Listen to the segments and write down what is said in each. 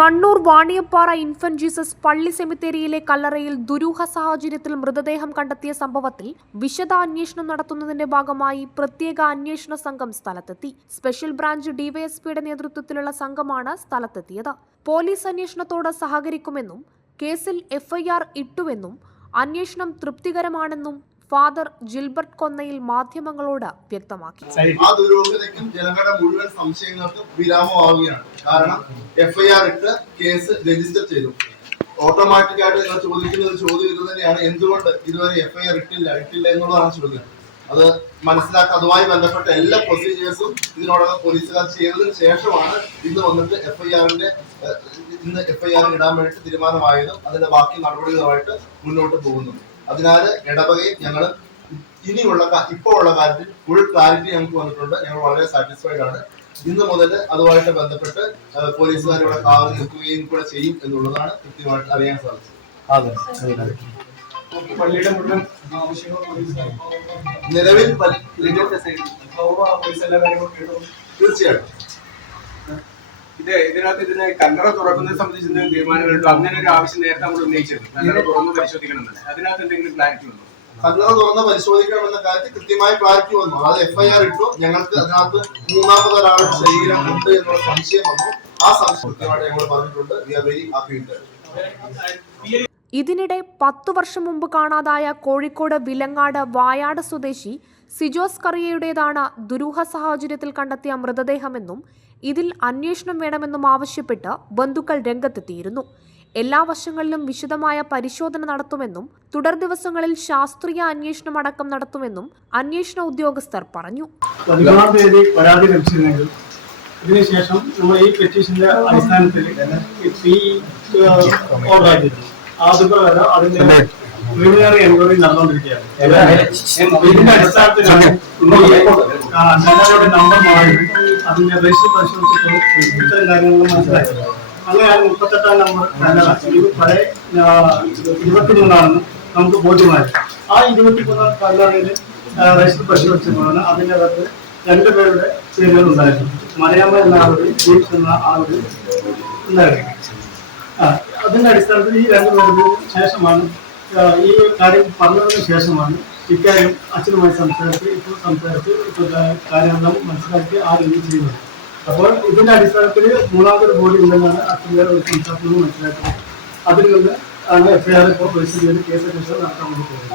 Kannur Vaniyappara infant Jesus പള്ളി സെമിത്തേരിയിലെ കല്ലറയിൽ ദുരൂഹ സാഹചര്യത്തിൽ മൃതദേഹം കണ്ടെത്തിയ സംഭവത്തിൽ വിശദ അന്വേഷണം നടത്തുന്നതിന്റെ ഭാഗമായി പ്രത്യേക അന്വേഷണ സംഘം സ്ഥലത്തെത്തി. സ്പെഷ്യൽ ബ്രാഞ്ച് ഡിവൈഎസ്പിയുടെ നേതൃത്വത്തിലുള്ള സംഘമാണ് സ്ഥലത്തെത്തിയത്. പോലീസ് അന്വേഷണത്തോട് സഹകരിക്കുമെന്നും കേസിൽ എഫ്ഐആർ ഇട്ടുവെന്നും അന്വേഷണം തൃപ്തികരമാണെന്നും ഫാദർ ജിൽബർട്ട് കൊന്നയിൽ മാധ്യമങ്ങളോട് വ്യക്തമാക്കി. ആ ദുരൂഹതയ്ക്കും ജനങ്ങളുടെ മുഴുവൻ സംശയങ്ങൾക്കും വിരാമമാവുകയാണ്. കാരണം എഫ്ഐആർ ഇട്ട് കേസ് രജിസ്റ്റർ ചെയ്തു. ഓട്ടോമാറ്റിക്കായിട്ട് നിങ്ങൾ ചോദിക്കുന്ന ഒരു ചോദ്യം ഇത് തന്നെയാണ്, എന്തുകൊണ്ട് ഇതുവരെ എഫ്ഐആർ ഇട്ടില്ല എന്നുള്ളതാണ് ചോദ്യം. അത് മനസ്സിലാക്കുക. അതുമായി ബന്ധപ്പെട്ട എല്ലാ പ്രൊസീജിയേഴ്സും ഇതിനോടകം പോലീസുകാർ ചെയ്തതിനു ശേഷമാണ് ഇന്ന് വന്നിട്ട് ഇന്ന് എഫ്ഐആർ ഇടാൻ വേണ്ടി തീരുമാനമായതും അതിന്റെ ബാക്കി നടപടികളുമായിട്ട് മുന്നോട്ട് പോകുന്നു. അതിനാൽ ഇടവകയിൽ ഞങ്ങൾ ഇപ്പോൾ ഉള്ള കാര്യത്തിൽ ഫുൾ ക്ലാരിറ്റി ഞങ്ങൾക്ക് വന്നിട്ടുണ്ട്. ഞങ്ങൾ വളരെ സാറ്റിസ്ഫൈഡ് ആണ്. ഇന്ന് മുതൽ അതുമായിട്ട് ബന്ധപ്പെട്ട് പോലീസുകാർ ഇവിടെ കാവൽ നിൽക്കുകയും കൂടെ ചെയ്യും എന്നുള്ളതാണ് കൃത്യമായിട്ട് അറിയാൻ സാധിച്ചത്. നിലവിൽ തീർച്ചയായിട്ടും ഇതിന് കല്ലറ തുറക്കുന്നത് സംബന്ധിച്ച് തീരുമാനങ്ങളുണ്ടോ? അങ്ങനെ ഒരു ആവശ്യം നേരത്തെ നമ്മൾ ഉന്നയിച്ചിരുന്നു. കല്ലറ തുറന്ന് പരിശോധിക്കണമെന്ന്. അതിനകത്ത് എന്തെങ്കിലും ക്ലാരിറ്റി വന്നു? കല്ലറ തുറന്ന് പരിശോധിക്കണമെന്ന കാര്യത്തിൽ കൃത്യമായ ക്ലാരിറ്റി വന്നു. അത് എഫ്ഐആർ ഇട്ടു. ഞങ്ങൾക്ക് അതിനകത്ത് മൂന്നാമതൊരാളുടെ ശരീരം ഉണ്ട് എന്നുള്ള സംശയം വന്നു. ആ സംശയം കൃത്യമായിട്ട് ഞങ്ങൾ പറഞ്ഞിട്ടുണ്ട്. We are very happy with that. ഇതിനിടെ 10 വർഷം മുമ്പ് കാണാതായ കോഴിക്കോട് വിലങ്ങാട് വായാട് സ്വദേശി സിജോസ് കറിയയുടേതാണ് ദുരൂഹ സാഹചര്യത്തിൽ കണ്ടെത്തിയ മൃതദേഹമെന്നും ഇതിൽ അന്വേഷണം വേണമെന്നും ആവശ്യപ്പെട്ട് ബന്ധുക്കൾ രംഗത്തെത്തിയിരുന്നു. എല്ലാ വശങ്ങളിലും വിശദമായ പരിശോധന നടത്തുമെന്നും തുടർ ദിവസങ്ങളിൽ ശാസ്ത്രീയ അന്വേഷണം അടക്കം നടത്തുമെന്നും അന്വേഷണ ഉദ്യോഗസ്ഥർ പറഞ്ഞു. 11-ാം തീയതി പരാതി ലഭിച്ചിരുന്നെങ്കിൽ ഇതിനുശേഷം നമ്മൾ ഈ പെറ്റീഷന്റെ അടിസ്ഥാനത്തിൽ അതുപോലെ അതിന്റെ പ്രിലിമിനറി എൻക്വയറി നടന്നുകൊണ്ടിരിക്കുകയാണ്. ഇതിന്റെ അടിസ്ഥാനത്തിലാണ് നമ്പർ മാറി അതിന്റെ രജിസ്റ്റർ പരിശോധിച്ചിട്ട് ഇത്തരം കാര്യങ്ങളും മനസ്സിലാക്കിയത്. അങ്ങനെയാണ് 38-ാം നമ്പർ പഴയ 23 നമുക്ക് ബോധ്യമായത്. ആ 23 കല്ലറയിൽ രജിസ്റ്റർ പരിശോധിച്ചപ്പോഴാണ് അതിൻ്റെ അകത്ത് 2 പേരുടെ പേരുകൾ ഉണ്ടായിരുന്നു. മലയാളം എന്ന ആളുടെ ജീപ്സ് എന്ന ആളുടെ ഉണ്ടായിരുന്നു. അതിന്റെ അടിസ്ഥാനത്തിൽ ഈ 2 പേർക്ക് ശേഷമാണ് ഈ കാര്യം പറഞ്ഞതിന് ശേഷമാണ് ഇക്കാര്യം അച്ഛനുമായി സംസാരിച്ച് കാര്യമെല്ലാം മനസ്സിലാക്കി ആ രീതി ചെയ്യുന്നത്. അപ്പോൾ ഇതിന്റെ അടിസ്ഥാനത്തിൽ മൂന്നാമതൊരു ബോഡി ഉണ്ടെന്നാണ് അച്ഛൻ്റെ സംസാരത്തിൽ മനസ്സിലാക്കുന്നത്. അതിൽ നിന്ന് ആണ് എഫ്ഐആർ ഇപ്പോൾ രജിസ്റ്റർ ചെയ്ത് കേസ് അന്വേഷണം നടത്താൻ വേണ്ടി പോകുന്നത്.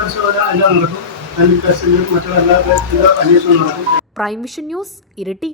പരിശോധന എല്ലാം നടക്കും. ടെസ്റ്റിലും മറ്റുള്ള എല്ലാ അന്വേഷണം നടക്കും. Prime vision news, Iritty.